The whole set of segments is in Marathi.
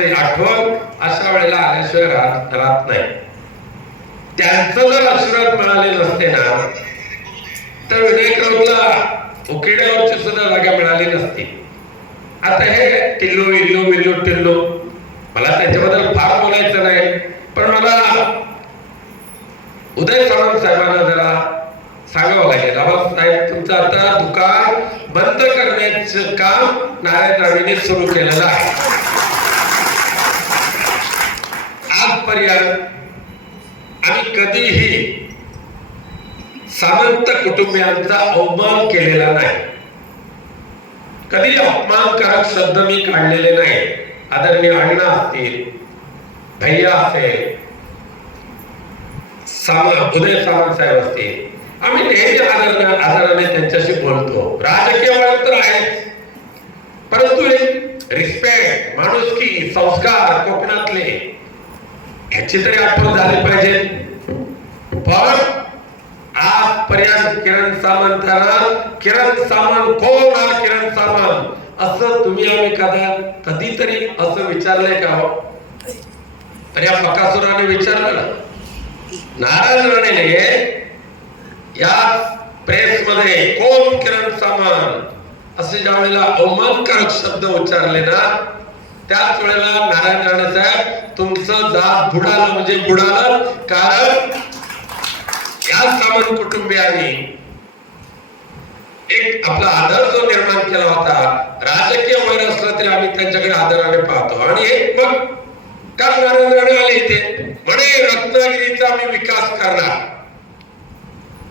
माणसांची आठवण अशा वेळेला आल्याशिवाय राहत राहत नाही. त्यांचं जर आशीर्वाद मिळाले नसते ना तर विनायक उकिड्यावरची सुद्धा जागा मिळाली नसती. आता हे टिल्लो इल्लो मिल्लो टिल्लो मला त्याच्याबद्दल फार बोलायचं नाही पण मला उदय सावंत साहेबांना जरा सांगावं लागेल. साहेब तुमचं आता दुकान बंद करण्याचं काम नारायण राणेंनी सुरू केलेलं आहे. आजपर्यंत आम्ही कधीही सामंत कुटुंबियांचा अवमान केलेला नाही. कधी अपमानकारक शब्द मी काढलेले नाही. आदरणीय अण्णा असतील भैया असेल उदय सावंत साहेब असतील आम्ही नेहमी आदर आदराने त्यांच्याशी बोलतो. राजकीय वळण तर आहे परंतु एक रिस्पेक्ट माणुसकी संस्कार कोकणातले ह्याची तरी आठवण झाली पाहिजे. पण आजपर्यंत किरण सामंतांना किरण सामंत कोण हा किरण सामंत? असं तुम्ही आम्ही कदा कधीतरी असं विचारलंय का हो? तर या बकासुराने विचारलं ना. नारायण राणेने या प्रेस मध्ये कोण किरण सामंत? असे ज्या वेळेला अवमानकारक शब्द उच्चारले ना त्याच वेळेला नारायण राणे साहेब तुमचं दात बुडालं म्हणजे बुडालं. कारण या सामान कुटुंबियांनी एक आपला आदर जो निर्माण केला होता राजकीय वैर असला तरी आम्ही त्यांच्याकडे आदराने पाहतो. आणि एक मग काल नारायण आले इथे. म्हणे रत्नागिरीचा मी विकास करणार.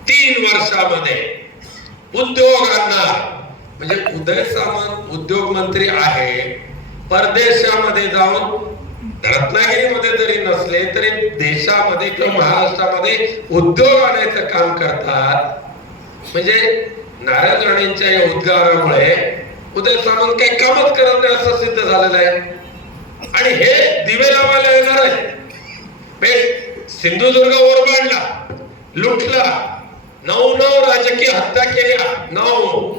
तीन वर्षामध्ये उद्योगांना म्हणजे उदय सामंत उद्योग मंत्री आहे. परदेशामध्ये जाऊन रत्नागिरीमध्ये जरी नसले तरी देशामध्ये किंवा महाराष्ट्रामध्ये उद्योग आणायचं काम करतात. म्हणजे नारायण राणेंच्या या उद्गारामुळे उदय सामंत काही कामच करत नाही असं सिद्ध झालेलं आहे. आणि हे दिवे लावायला येणार आहे बे- सिंधुदुर्ग ओरबाडला लुटला नऊ नऊ राजकीय हत्या केल्या नऊ.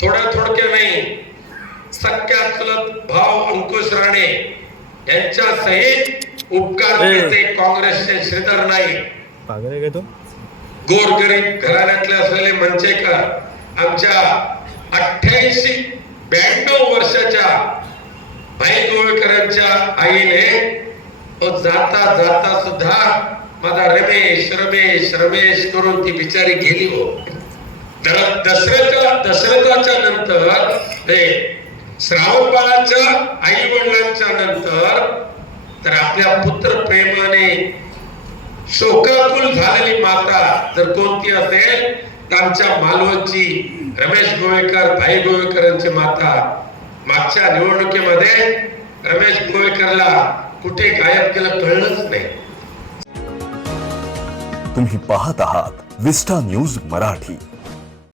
थोड्या थोडक्या नाही सख्या चलत भाव अंकुश राणे यांच्या सहित उपकार. करते काँग्रेसचे श्रीधर नाईक. गोरगरीब घराण्यातले असलेले मंचेकर आमच्या अठ्ठ्याऐंशी ब्याण्णव वर्षाच्या भाई गोवेकरांच्या आईने तो जाता जाता सुद्धा माझा रमेश रमेश रमेश करून ती बिचारी गेली हो. दशरथा दशरथाच्या नंतर हे श्रावण बाळाच्या आई वडिलांच्या नंतर तर आपल्या पुत्र प्रेमाने शोकाकुल झालेली माता जर कोणती असेल तर आमच्या मालवणची रमेश गोवेकर भाई गोवेकरांची माता. मागच्या निवडणुकीमध्ये रमेश गोवेकरला कुठे गायब केलं कळलंच नाही. तुम्ही पाहत आहात विस्टा न्यूज मराठी.